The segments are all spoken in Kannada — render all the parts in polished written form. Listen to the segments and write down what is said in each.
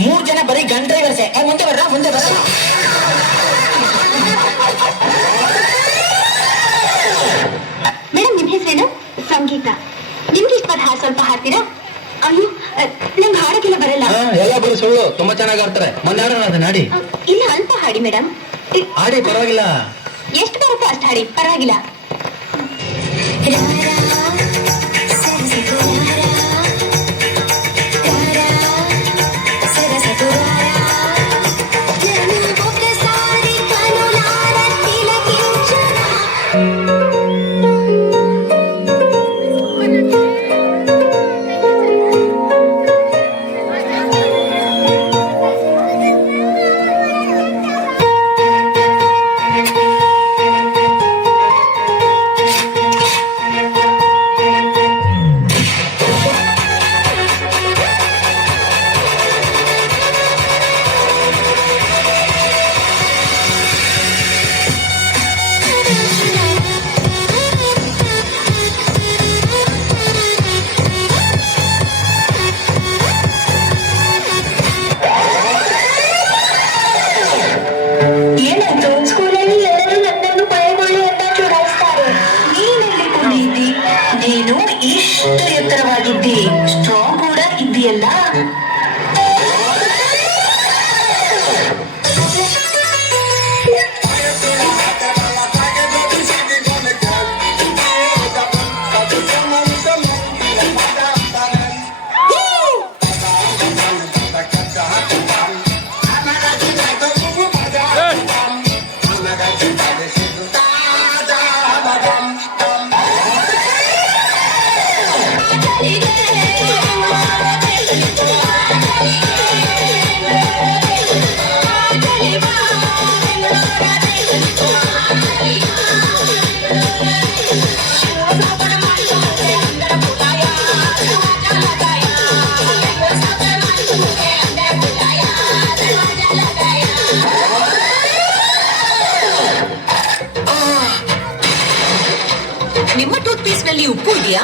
ಮೂರ್ ಜನ ಬರೀ ಗಂಡ ಡ್ರೈವರ್ಸೆ. ಮುಂದೆ ಬರ್ರ ಮುಂದೆ ಬರ. ಮೇಡಮ್ ನಿಮ್ ಹೆಸರೇನು? ಸಂಗೀತ. ನಿಮ್ಗೆ ಇಷ್ಟವಾದ ಹಾಡು ಸ್ವಲ್ಪ ಹಾಡ್ತೀರಾ? ಅಯ್ಯೋ ನಂಗೆ ಹಾಡಕ್ಕೆಲ್ಲ ಬರಲ್ಲ. ಎಲ್ಲ ಬರೀ ಸುಳ್ಳು, ತುಂಬಾ ಚೆನ್ನಾಗಿ ಆಡ್ತಾರೆ. ಮೊನ್ನೆ ಹಾಡೋಣ ನಾಡಿ. ಇಲ್ಲ ಅಲ್ಪ ಹಾಡಿ ಮೇಡಮ್. ಹಾಡಿ ಪರವಾಗಿಲ್ಲ, ಎಷ್ಟು ಬರುತ್ತೋ ಅಷ್ಟು ಹಾಡಿ ಪರವಾಗಿಲ್ಲ. ನೀನು ಇಷ್ಟು ಎತ್ತರವಾಗಿದ್ದಿ, ಸ್ಟ್ರಾಂಗ್ ಕೂಡ ಇದ್ದೀಯಲ್ಲ. ನಿಮ್ಮ ಟೂತ್ ಪೇಸ್ಟ್ ನಲ್ಲಿ ಉಪ್ಪು ಇದೆಯಾ?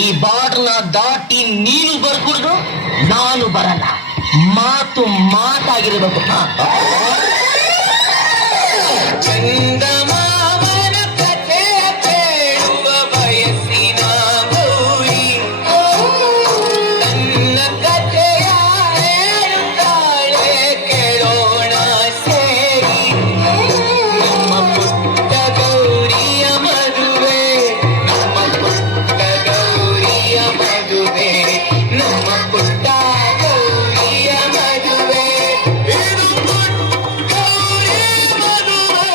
ಈ ಬಾರ್ಡರ್ನ ದಾಟಿ ನೀನು ಬರ್ಕೂಡ್ದು ನಾನು ಬರಲ್ಲ, ಮಾತು ಮಾತಾಗಿರ್ಬೇಕು. ಚಂದಮಾಮನ ಕಥೆ ಕೇಳುವ ಬಯಸಿನ ಗೌರಿ ನನ್ನ ಕಥೆಯ ಹೇಳುತ್ತಾಳೆ ಕೇಳೋಣ ಸೇರಿ. ನಮ್ಮ ಪುಟ್ಟ ಗೌರಿಯ ಮದುವೆ, ನಮ್ಮ ಪುಟ್ಟ ಗೌರಿಯ ಮದುವೆ, ನಮ್ಮ ಪುಟ್ಟ ಗೌರಿಯ ಮದುವೆ, ಇದು ಪುಟ್ಟ ಗೌರಿಯ ಮದುವೆ.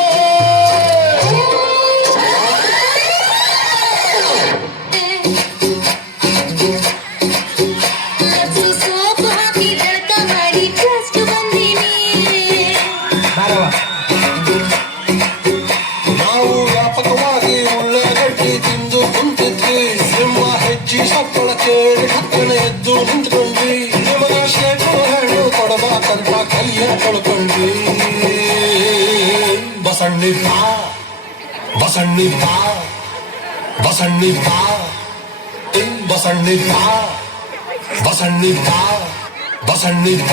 ಸೋಪು ಹಾಕಿ ಜಳಕ ಮಾಡಿ ಫಸ್ಟ್ ಬಂದೀನಿ. ನಾವು ವ್ಯಾಪಕವಾಗಿ ಉಳ್ಳಾಗಡ್ಡಿ ತಿಂದು ಕುಂತಿದ್ವಿ. ನಿಮ್ಮ ಹೆಜ್ಜೆ ಸಪ್ಪಳ ಕೇಳಿ ಹತ್ತನ ಎದ್ದು ನಿಂತ್ಕೊಂಡ್ವಿ. ನಿಮಗ ಶೇಟು ಹೆಣ್ಣು ಕೊಡಬೇಕಂತ ಕೈಯ ತೊಳ್ಕೊಂಡ್ವಿ. ಬಸಣ್ಣಿದ್ದ ಬಸಣ್ಣಿದ್ದ ಬಸಣ್ಣಿದ್ದ ಬಸಣ್ಣಿದ್ದ ಬಸಣ್ಣಿದ್ದ ಬಸಣ್ಣಿದ್ದ